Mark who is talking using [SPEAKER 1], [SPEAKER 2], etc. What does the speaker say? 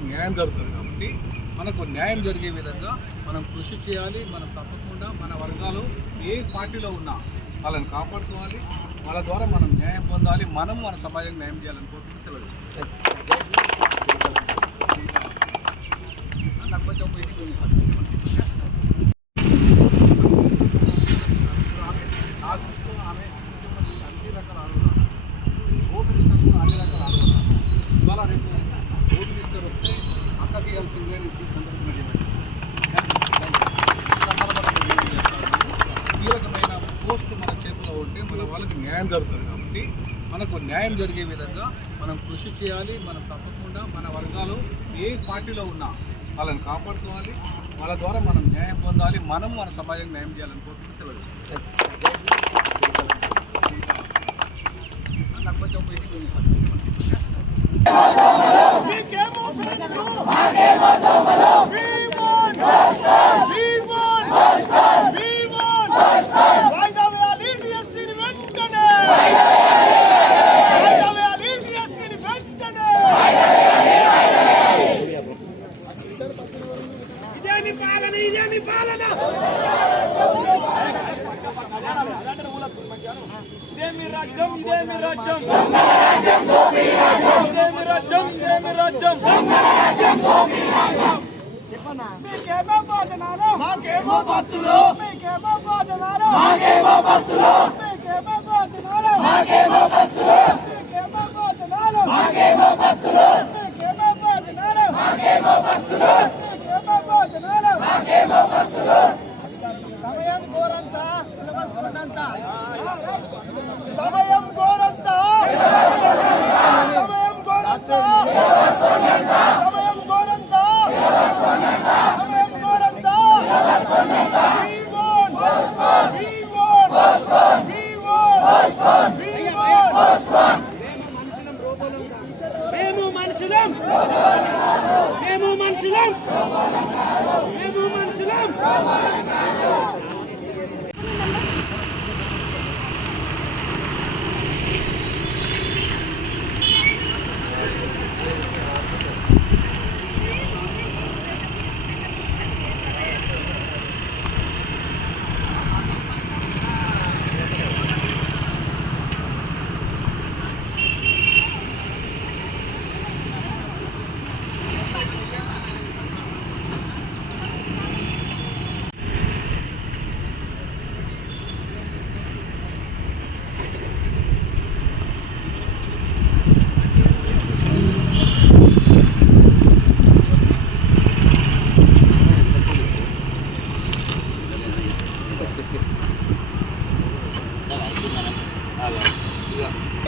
[SPEAKER 1] న్యాయం జరుగుతుంది కాబట్టి మనకు న్యాయం జరిగే విధంగా మనం కృషి చేయాలి మనం తప్పకుండా మన వర్గాలు ఏ పార్టీలో ఉన్నా వాళ్ళని కాపాడుకోవాలి. వాళ్ళ ద్వారా మనం న్యాయం పొందాలి మనం మన సమాజానికి న్యాయం చేయాలనుకుంటున్నాం. సెలవు. న్యాయం జరుగుతుంది కాబట్టి మనకు న్యాయం జరిగే విధంగా మనం కృషి చేయాలి మనం తప్పకుండా మన వర్గాలు ఏ పార్టీలో ఉన్నా వాళ్ళని కాపాడుకోవాలి. వాళ్ళ ద్వారా మనం న్యాయం పొందాలి మనం మన సమాజానికి న్యాయం చేయాలనుకుంటున్నాం. పాలన. ఇదేమి రాజ్యం ఇదేమి రాజ్యం. ఇదేమి రాజ్యం ఇదేమి రాజ్యం. మీకేమో భోజనాలు. మాకేమో బస్తులు మీకేమో భోజనాలు. మాకేమో బస్తులు సమయం గోరంత సమయం సమయం గోరంత సమయం గోరంత We won! We won! We won! మేము మనుషులం మేము మనుషులం